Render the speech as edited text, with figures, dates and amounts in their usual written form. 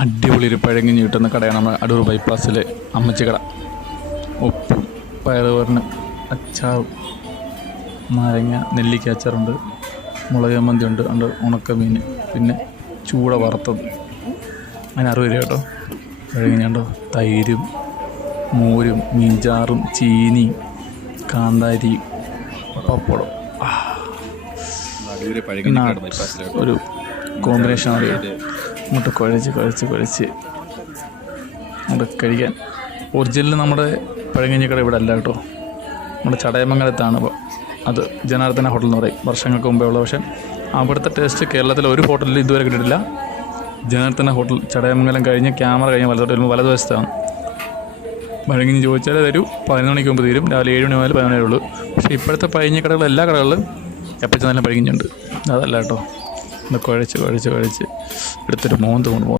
അടിപൊളി ഒരു പഴങ്കഞ്ഞി കിട്ടുന്ന കടയാണ് നമ്മുടെ അടൂർ ബൈപ്പാസിലെ അമ്മച്ചിക്കട. ഉപ്പും പയറുതോരനും അച്ചാറും നാരങ്ങ നെല്ലിക്ക അച്ചാറുണ്ട്, മുളക് ചമ്മന്തി ഉണ്ട്, ഉണക്കമീൻ, പിന്നെ ചൂട വറുത്തത്. അതിന് 60 രൂപ കേട്ടോ. പഴങ്കഞ്ഞിയുണ്ടോ, തൈരും മോരും മീൻചാറും ചീനിയും കാന്താരിയും പപ്പടം. ഒരു കോമ്പിനേഷൻ അറിയാം. അങ്ങോട്ട് കുഴച്ച് അങ്ങോട്ട് കഴിക്കാൻ. ഒറിജിനൽ നമ്മുടെ പഴങ്കഞ്ഞിക്കട ഇവിടെ അല്ല കേട്ടോ, നമ്മുടെ ചടയമംഗലത്താണ്. അത് ജനാർദ്ദന ഹോട്ടൽ എന്ന് പറയും, വർഷങ്ങൾക്ക് മുമ്പേ ഉള്ള. പക്ഷേ അവിടുത്തെ ടേസ്റ്റ് കേരളത്തിലെ ഒരു ഹോട്ടലിൽ ഇതുവരെ കിട്ടിയിട്ടില്ല. ജനാർദ്ദന ഹോട്ടൽ ചടയമംഗലം കഴിഞ്ഞ് ക്യാമറ കഴിഞ്ഞ് വലതുവശത്താണ്. പഴങ്കഞ്ഞി ചോദിച്ചാൽ തരൂ. 11 മണിക്ക് മുമ്പ് തീരും. രാവിലെ 7 മണി മുതൽ 11 വരെ ഉള്ളൂ. പക്ഷേ ഇപ്പോഴത്തെ പഴങ്കഞ്ഞി കടകൾ എല്ലാ കടകളിലും എപ്പോൾ ചെന്നാലും പഴങ്കഞ്ഞിയുണ്ട്. അതല്ല കേട്ടോ, ഒന്ന് കുഴച്ച് എടുത്തൊരു മോന്ത് കൊണ്ട്